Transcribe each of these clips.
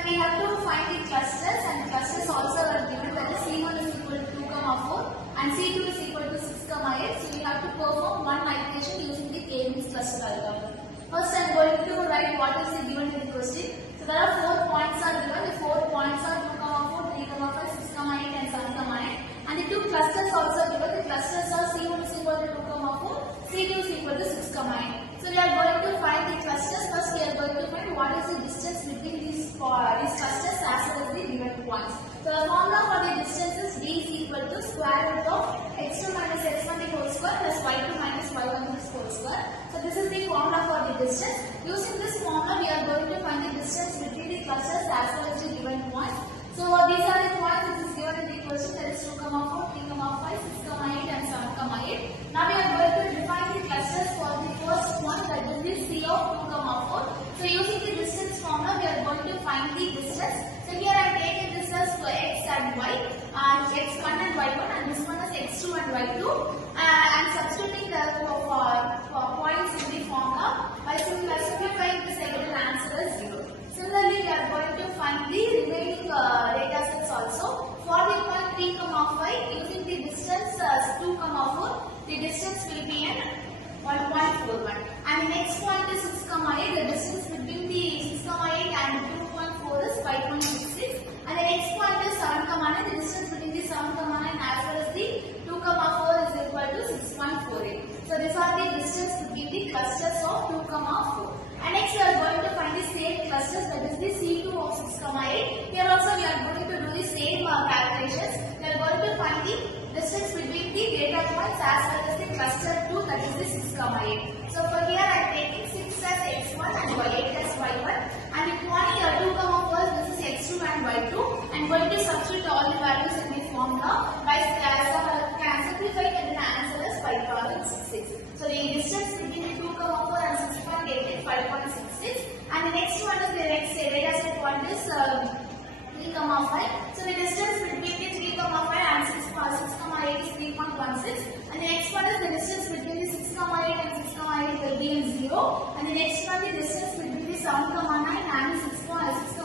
Then we have to find the clusters, and clusters also are given, that is C1 is equal to 2, 4 and C2 is equal to 6, 8. So we have to perform one iteration using the K-means cluster algorithm. First I am going to write what is the given in the question. So there are 4 points are given. The 4 points are 2, 4, 3, 5, 6, 8 and 7, 8. And the 2 clusters also given. The clusters are C1 is equal to 2, 4, C2 is equal to 6, 8. So we are going to find the clusters. First we are going to find what is the distance between these clusters as well as the given points. So the formula for the distance is D is equal to square root of x2 minus x1 the whole square plus y2 minus y1 the whole square. So this is the formula for the distance. Using this formula we are going to find the distance between the clusters as well as the given points. So these are the points which is given in the equation, that is 2, 4, 3, 5, 6, 8 and 7, 8. Now we are going to define the clusters for the first one, that is the C of 2, 4. So using the distance formula we are going to find the distance. So here I am taking this as x and y, x1 and y1, and this one is x2 and y2. And substituting the points in the formula. By simplifying this, I get an answer as 0. Similarly, we are going to find the remaining data sets also. For the point 3, 5, using the distance 2, 4, the distance will be an 1.41. And the next point is 6, 8. The distance between the 6, 8 and 2.4 is 5.66. And the next point is 7, 9. The distance between the 7, 9 as well as the 2, 4 is equal to 6.48. So these are the distance between the clusters of 2, 4. And next we are going to find the same clusters, that is the C2 of 6, 8. Here also we are going to do the same calculations. We are going to find the distance between the data points as well as the cluster 2, that is the 6, 8. So for here I am taking 6 as x1 and 8 as y1. And the point 2, 4, this is x2 and y2. I am going to substitute all the values in the formula. By simplifying, I get an answer as 5.66. So the distance between the 2, 4 and 6.8 is 5.66. And the next one is the next data set point is 3, 5. So the distance between the 3, 5 and 6, 8 is 3.16. And the next one is the distance between the 6, 8 and 6, 8 will be in 0. And the next one, the distance between the 7, 9 and 6,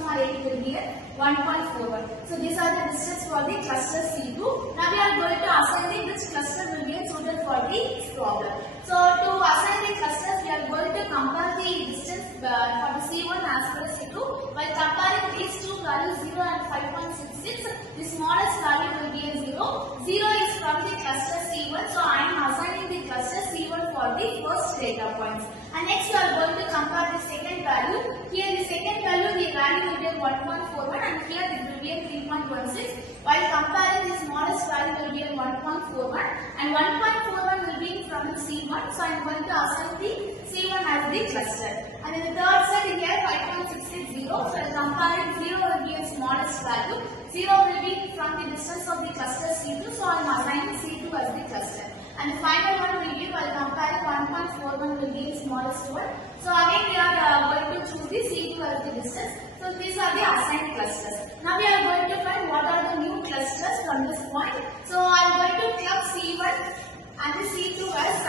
8 will be at 1.41. So these are the distance for the cluster C2. Now we are going to assign which cluster will be suited for the problem. So to assign the clusters, we are going to compare the distance for the C1 as well as C2. By comparing these two values 0 and 5.66, the smallest value will be a 0. 0 is from the cluster C1. So I am assigning the cluster C1 for the first data points. And next we are going to compare the second value. Here the second value, the value will be 1.41 and here it will be a 3.16. While comparing the smallest value will be a 1.41 and 1.41 will be from the C1. So I am going to assign the C1 as the cluster. And in the third side here 5.6 is 0. So comparing 0 will be a smallest value. 0 will be from the distance of the cluster C2. So I am assigning C2 as the cluster. And the final one will be, while comparing 1.41 will be the smallest one. So again we are going to choose the C2 as the distance. So these are the assigned clusters. Now we are going to find what are the new clusters from this point. So I am going to club C1 and the C2 as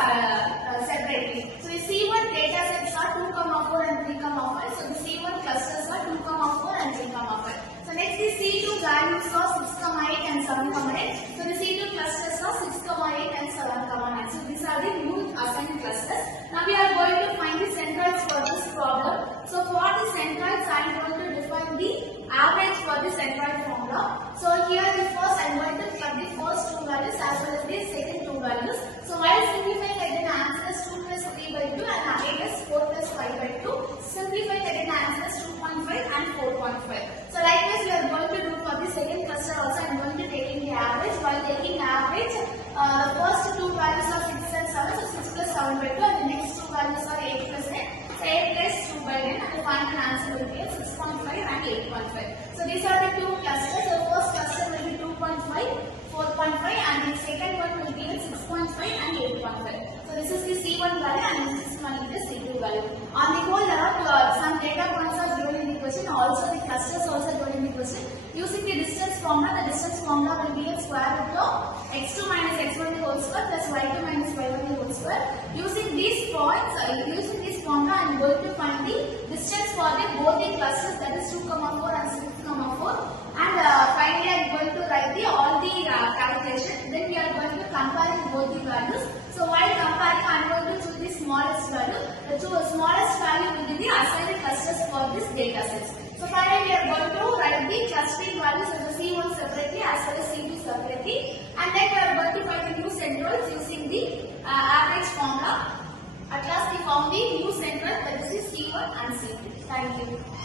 separately. So the C1 data sets are 2, 4 and 3, 5. So the C1 clusters are 2, 4 and 3, 5. So next the C2 values are 6, 8 and 7, 8. So the C2 clusters are 6, 8 and 7, 9. So these are the new assigned clusters. Now we are going to find the centroids for this problem. So for the centroids, I am going to define the average for the centroid formula. So here the first I am going to plug the first two values as well as the second two values. So while simplifying, I get an answer as 2 plus 3 by 2 and again as 4 plus 5 by 2. Simplifying, I get an answer as 2.5 and 4.5. So likewise we are going to do for the second cluster also. I am going to take the average. While taking average, the first two values are 6 and 7. So 6 plus 7 by 2 and the next two values are 8 plus 10. So 8 plus 2 by 10 and the final answer will be 6.5 and 8.5. So these are the two clusters. The first cluster will be 2.5, 4.5 and the second one will be 6.5 and 8.5. So this is the C1 value and this is the C2 value. On the whole, there are some data points are given in the question. Also the clusters also given in the question. Using the distance formula will be a square root of x2 minus x1 the whole square plus y2 minus y1 the whole square. Using these points, using these formula I am going to find the distance for both the clusters, that is 2, 4 and 6, 4, and finally I am going to write all the calculation. Then we are going to compare both the values. So while comparing, I am going to choose the smallest value. The smallest value will be the assigned clusters for this data sets. So finally we are going to write the clustering values of the C1 separately as well as C2 separately, and then we are going to find the new centroids using the average formula. At last we found the new centroid, that is C1 and C2. Thank you.